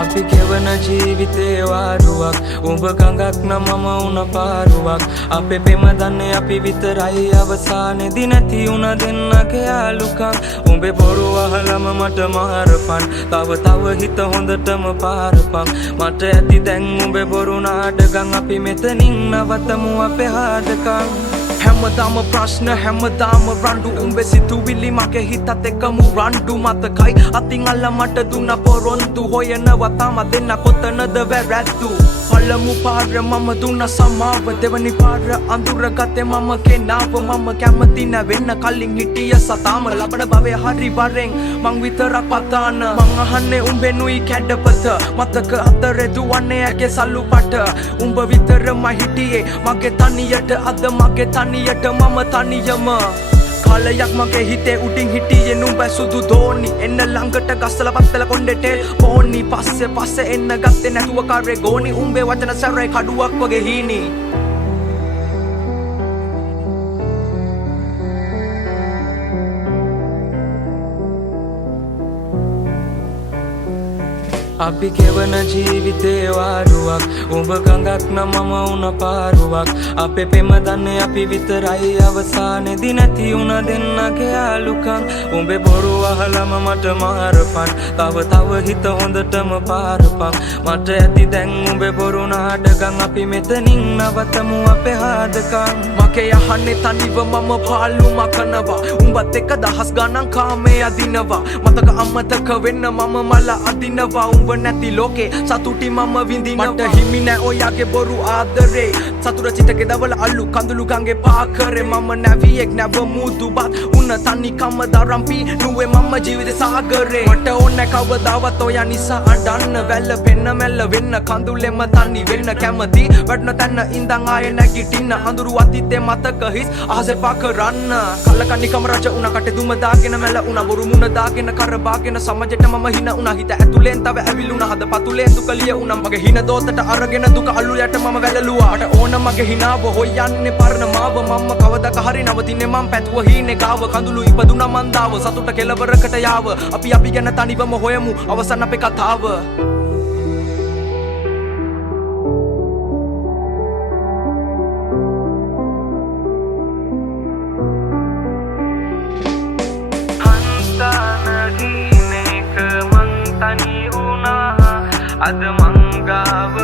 අපි ගෙවන ජීවිතේ වාරුවක් උඹ ගඟක් නම් මම උන පාරුවක් අපේ පෙම දන්නේ අපි විතරයි අවසානේදී නැති උන දෙන්නගේ යාළුකම් උඹේ බොරු අහලම මට මාරපන් තව හිත හොඳටම පාරපන් මට ඇති දැන් උඹේ බොරු නාඩගම් අපි මෙතනින් නවතමු අපේ හාදකම් හැමදාම ප්‍රශ්න හැමදාම රණ්ඩු උඹේ සිතුවිලි මගේ හිතත් එක්කම රණ්ඩු මතකයි අතින් අල්ල මට දුන්න පොරොන්දු හොයනවා තාම දෙන්න කොතනද වැරැද්දු පළමු පාර මම දුන්න සමාව දෙවනි පාර අඳුරගත්තේ මම කෙනාව මම කැමති නැවෙන්න කලින් හිටිය සතාම ලබන භවය හරි වරෙන් මං විතරක් පතාන මං අහන්නේ උඹෙනුයි කැඩපත මතක අතරේ දුවන්නේ ඇගේ සල්ලු පට උඹ විතරම හිටියේ මගේ තනියට අද මගේ තනියට මම තනියම කාලයක් මගේ හිතේ උඩින් හිටියේ නුඹ සුදු දෝනි එන්න ළඟට ගස්සලා පත්තල කොණ්ඩේට පෝනි පස්සේ එන්න ගත්තේ නැතුව කාරේ ගෝනි උඹේ වචන සැරේ කඩුවක් වගේ හීනි අපි ගෙවන ජීවිතේ වාරුවක් උඹ ගඟක් නම් මම උන පාරුවක් අපේ පෙම දන්නේ අපි විතරයි අවසානේදී නැති උන දෙන්නගේ යාළුකම් උඹේ බොරු අහලම මට මාරපන් තව හිත හොඳටම පාරපන් මට ඇති දැන් උඹේ බොරු නාඩගම් අපි මෙතනින් නවතමු අපේ හාදකම් මගේ යහන්නේ තනිව මම පාළු මකනවා උඹත් එක්ක දහස් ගණන් කාමේ අදිනවා මතක අමතක වෙන්න මම මල අදිනවා උඹ නැති ලෝකේ සතුටි මම විඳිනවා මට හිමි නෑ ඔයාගේ බොරු ආදරේ සතුට චිතකේ දවල අල්ලු කඳුළු ගංගේ පාකරේ මම නැවියෙක් නැව මුදුබත් උන්න තනි කම දරම්පි නුවේ මම ජීවිතේ සාගරේ මට ඕන කවදාවත් ඔයා නිසා අඬන්න වැල්ල පෙන්න මැල්ල වෙන්න කඳුලෙම තනි වෙන්න කැමති වඩන තැන ඉඳන් ආයේ නැගිටින්න අඳුරු අතීතේ මතක හිස් අහසේ පා කරන්න කල්ලකන්නි කම රජ උනා කටේ දුම දාගෙන මැල උනා බොරු මුණ දාගෙන කරබාගෙන සමජෙට මම හින උනා හිත ඇතුලෙන් තව ඇවිලුණා හද පතුලෙන් දුක ලිය උනා මගේ හින දෝතට අරගෙන දුක අල්ලු යට මම වැළලුවා මට ඕන මගේ හිනාව හොයන්නේ පරණ මාව මම කවදක හරි නවතින්නේ මම පැතුව හීනේ ගාව කඳුළු ඉපදුනා මන්දාව සතුට කෙලවරකට යාව අපි ගැන තනිවම හොයමු අවසන් අපේ කතාව අද මංගාව